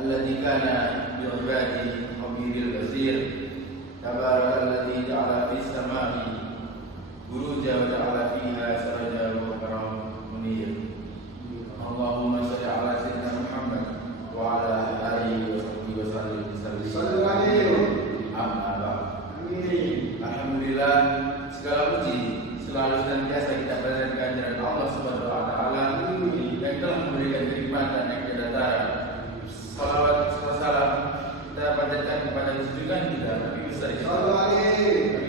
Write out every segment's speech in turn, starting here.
الذي كان بعباده خبير البصير تبارك الذي جعل في السماء بروجا وجعل فيها سراجا وقمرا منيرا اللهم صل على سيدنا محمد وعلى آله وصحبه وسلم Sallallahu alaihi amma ba'd. Amin. Alhamdulillah, segala puji selalu senantiasa kita berada di kehadirat Allah Subhanahu wa taala yang telah memberikan kenikmatan yang tiada tara. Salawat serta salam kita panjatkan kepada junjungan kita Nabi besar Nabi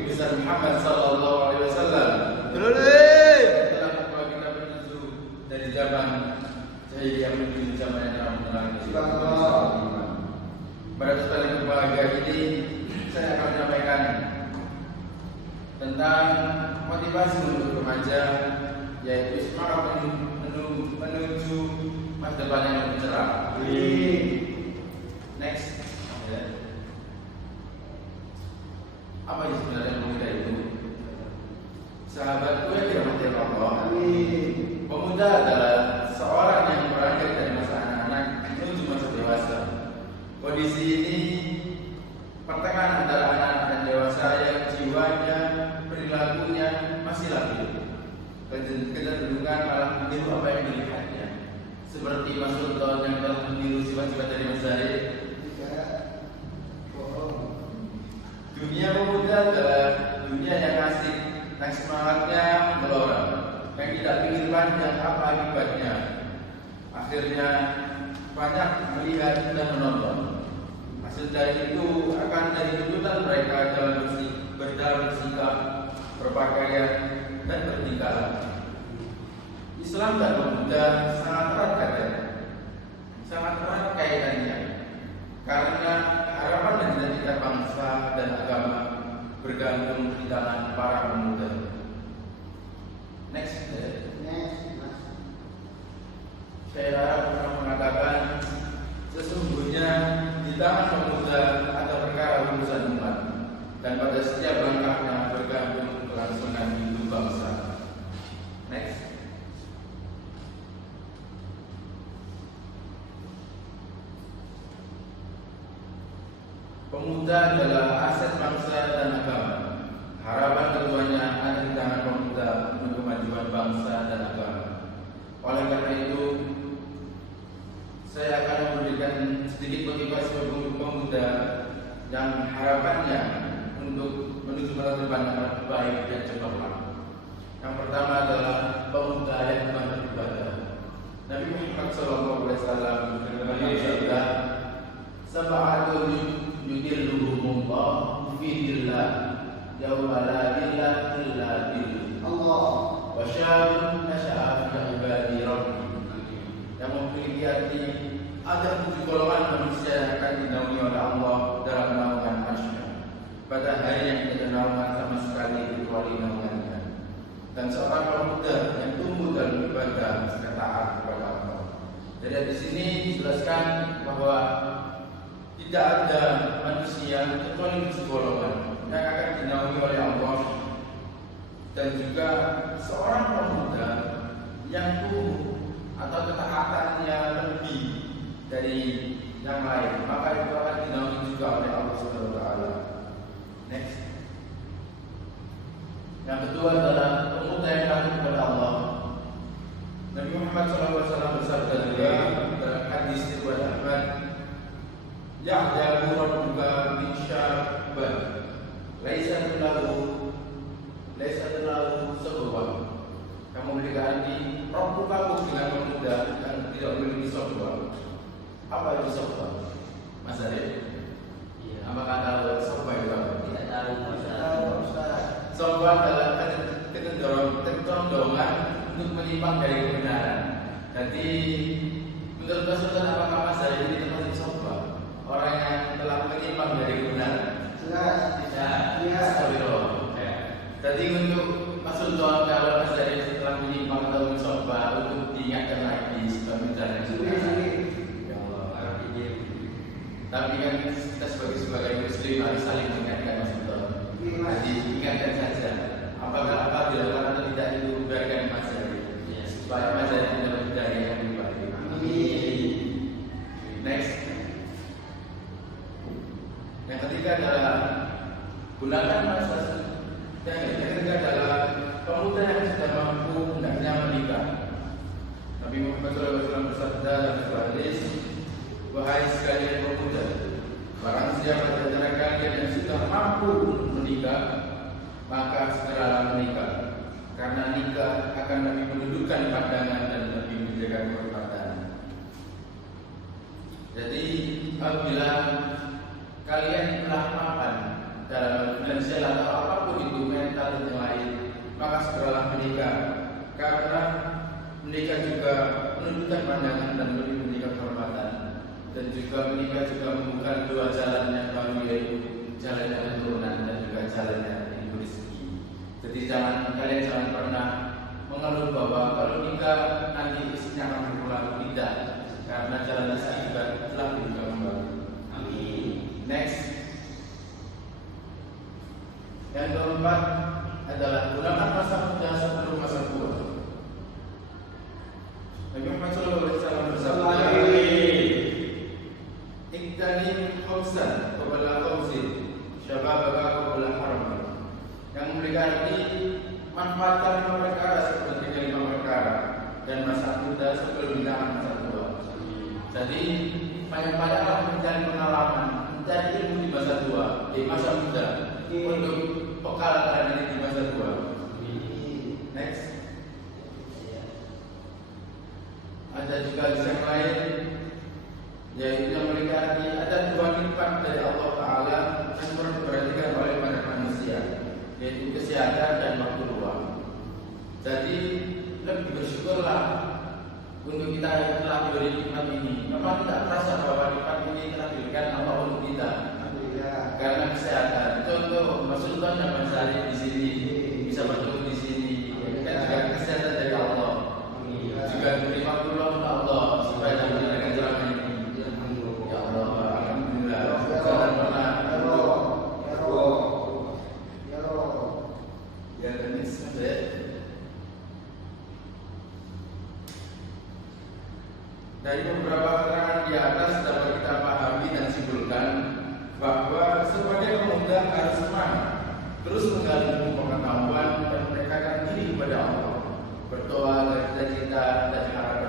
besar Muhammad sallallahu alaihi wasallam. Telah membawa kita menuju dari zaman jahiliyah menuju zaman yang menang. Pada kesempatan berbahagia ini saya akan menyampaikan tentang motivasi untuk remaja, yaitu semangat menuju masa depan yang lebih cerah. Next, apa yang sebenarnya pemuda itu? Sahabatku yang dirahmati Allah, pemuda adalah seorang yang beranjak dari masa anak-anak menuju masa dewasa. Kondisi ini pertengahan antara anak dan dewasa yang jiwanya, perilakunya masih labil. Kecenderungan malah meniru apa yang dilihatnya, seperti Mas Sultan yang telah meniru sifat-sifat dari Mas Zahid. Dunia pemuda adalah dunia yang asik, yang semangatnya melorot, yang tidak pikir panjang apa akibatnya. Akhirnya banyak melihat dan menonton. Hasil dari itu akan dari tuntutan mereka dalam bersikap, berpakaian, dan bertingkah laku. Islam dan pemuda sangat erat kaitannya, sangat erat kaitannya, karena harapan dan cita-cita bangsa dan agama bergantung di tangan para pemuda. Next. Saya pernah mengatakan sesungguhnya di tangan pemuda ada perkara urusan umat, dan pada setiap langkahnya bergantung kelangsungan hidup bangsa. Next. Pemuda adalah aset bangsa dan agama. Harapan keduanya ada di tangan pemuda untuk kemajuan bangsa dan agama. Oleh karena itu, saya akan memberikan sedikit motivasi untuk pemuda yang harapannya untuk menuju masa depan yang lebih baik dan cemerlang. Yang pertama adalah pemuda yang teman beribadah. Nabi Muhammad SAW bersabda, "Sab'atun yudilluhumullah fi dhillah yawma la dhilla illa dhilluh." Allah. Wa syabun nasha'a fi ibadi rabbih. Yang memiliki arti ada 7 golongan manusia yang akan dinaungi oleh Allah dalam naungan Arsy-Nya pada hari yang tidak ada naungan sama sekali kecuali naungannya, dan seorang pemuda yang tumbuh dalam ibadah serta taat kepada Allah. Jadi di sini dijelaskan bahwa tidak ada manusia kecuali 7 golongan yang akan dinaungi oleh Allah, dan juga seorang pemuda yang tumbuh atau ketaatannya lebih dari yang lain, maka itu akan dinaungi juga oleh Allah Subhanahu wa taala. Next. Yang kedua adalah pemuda yang takut kepada Allah. Nabi Muhammad SAW bersabda juga dalam hadis riwayat Ahmad, "Ya'jabu rabbuka min syabban laisa lahu sabwa." Kamu memiliki arti Rabbu kamu dengan pemuda yang tidak memiliki sabwa. Apa itu sabwa? Mas Arif? Iya. Apakah tahu sabwa itu apa? Tidak tahu. Sabwa adalah kecenderungan untuk menyimpang dari kebenaran. Jadi menurut Rasulullah, apakah Mas Arif ini termasuk sabwa? Orang yang telah menyimpang dari kebenaran? Jelas. Tidak. Astagfirullah. Jadi untuk Rasulullah, kalau Mas Arif setelah menyimpang atau mencoba untuk diingatkan lagi sebab jalan sunnah. Ya Allah, tapi kan kita sebagai muslim harus saling mengingatkan Mas Sultan. Jadi ingatkan saja. Apakah apa dilakukan atau tidak itu biarkan Mas Arif, supaya Mas Arif tidak dari yang lebih baik. Next. Gunakan masa yang ketiga adalah pemuda yang sudah mampu hendaknya menikah. Nabi Muhammad SAW bersabda dalam sebuah hadis, wahai sekalian pemuda, barang siapa di antara kalian yang sudah mampu untuk menikah, maka segeralah menikah, karena nikah akan lebih menundukkan pandangan dan lebih menjaga kehormatan. Jadi apabila kalian telah mapan dalam finansial atau apapun itu, mental dan yang lain, maka segeralah menikah, karena menikah juga menunjukkan pandangan dan lebih menjaga kehormatan, dan juga menikah juga membuka dua jalan yang baru, yaitu jalan yang keturunan dan juga jalan yang ilmu rezeki. Jadi kalian jangan pernah mengeluh bahwa kalau nikah nanti istrinya akan berpulang, tidak, karena jalan rezeki juga telah dibuka kembali. Amin. Next. Yang keempat adalah gunakan masa muda sebelum masa tua. Nabi Muhammad SAW bersabda, "Iqtanim khamsan qabla khamsin, syababaka qabla haram." Yang berarti manfaatkan 5 perkara seperti 5 perkara, dan masa muda sebelum datang masa tua. Jadi banyak-banyaklah mencari pengalaman, mencari ilmu di masa tua, di masa muda, untuk bekal kalian di masa tua. Next. Ada juga yang lain, yaitu yang berarti ada 2 nikmat dari Allah Ta'ala yang diperhatikan oleh para manusia, yaitu kesehatan dan waktu luang. Jadi lebih bersyukurlah untuk kita yang telah diberi nikmat ini. Memang tidak terasa bahwa nikmat ini telah diberikan Allah untuk kita, karena kesehatan. Contoh, Mas Sultan dan Mas Arif di sini bisa bertemu di sini, kan juga kesehatan dari Allah. Juga diberi waktu luang oleh Allah supaya dapat menjalankan ceramah ini. Ya Allah, alhamdulillah. Jangan pernah ya dan sampai dari beberapa keterangan di atas dapat kita pahami dan simpulkan bahwa sebagai pemuda harus semangat terus menggali ilmu pengetahuan dan mendekatkan diri kepada Allah, berdoa dan cita-cita dan harap